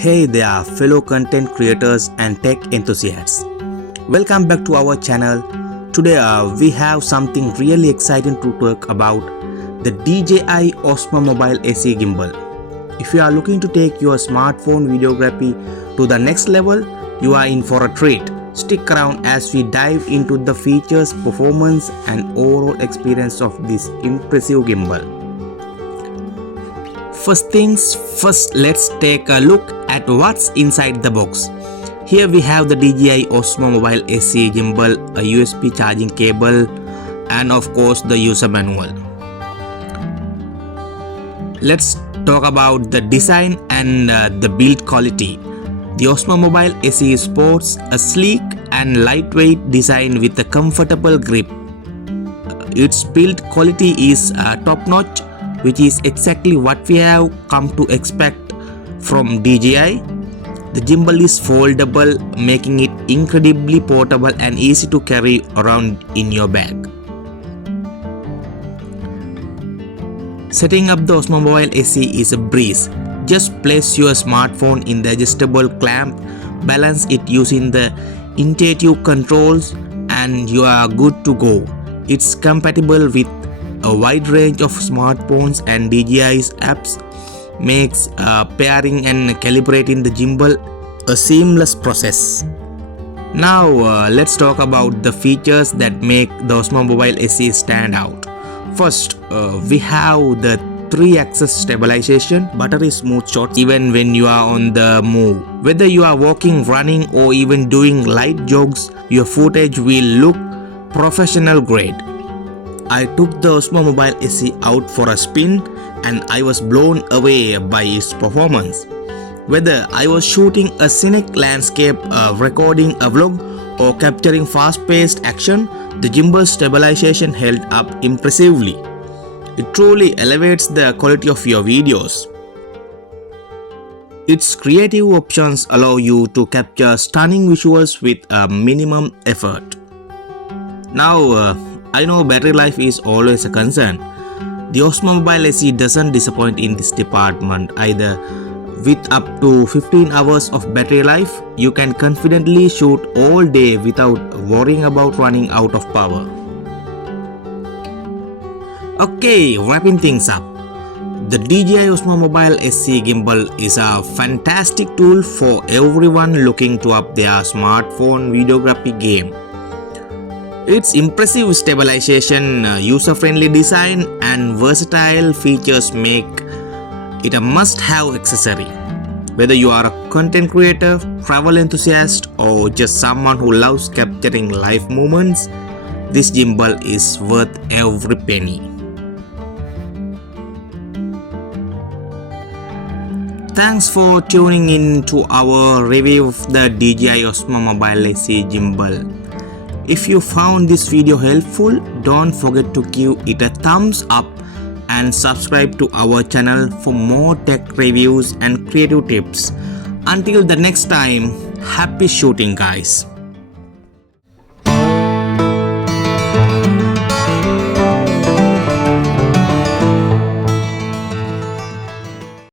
Hey there, fellow content creators and tech enthusiasts. Welcome back to our channel. Today we have something really exciting to talk about, the dji Osmo Mobile SE Gimbal. If you are looking to take your smartphone videography to the next level, you are in for a treat. Stick around as we dive into the features, performance and overall experience of this impressive gimbal. First things first, let's take a look at what's inside the box. Here we have the dji Osmo Mobile SE Gimbal, a USB charging cable and of course the user manual. Let's talk about the design and the build quality. The Osmo Mobile SE sports a sleek and lightweight design with a comfortable grip. Its build quality is top-notch, which is exactly what we have come to expect from dji. The gimbal is foldable, making it incredibly portable and easy to carry around in your bag. Setting up the Osmo Mobile SE is a breeze. Just place your smartphone in the adjustable clamp, balance it using the intuitive controls and you are good to go. It's compatible with a wide range of smartphones and DJI's apps makes pairing and calibrating the gimbal a seamless process. Now let's talk about the features that make the Osmo Mobile SE stand out. First, we have the 3-axis stabilization, buttery smooth shots even when you are on the move. Whether you are walking, running or even doing light jogs, your footage will look professional grade. I took the Osmo Mobile SE out for a spin and I was blown away by its performance. Whether I was shooting a scenic landscape, recording a vlog or capturing fast-paced action, the gimbal stabilization held up impressively. It truly elevates the quality of your videos. Its creative options allow you to capture stunning visuals with a minimum effort. Now, I know battery life is always a concern. The Osmo Mobile SE doesn't disappoint in this department either. With up to 15 hours of battery life, you can confidently shoot all day without worrying about running out of power. Okay, wrapping things up. The dji Osmo Mobile SE Gimbal is a fantastic tool for everyone looking to up their smartphone videography game. Its impressive stabilization, user-friendly design and versatile features make it a must-have accessory. Whether you are a content creator, travel enthusiast or just someone who loves capturing live moments, this gimbal is worth every penny. Thanks for tuning in to our review of the dji Osmo Mobile SE Gimbal. If you found this video helpful, don't forget to give it a thumbs up and subscribe to our channel for more tech reviews and creative tips. Until the next time, happy shooting guys.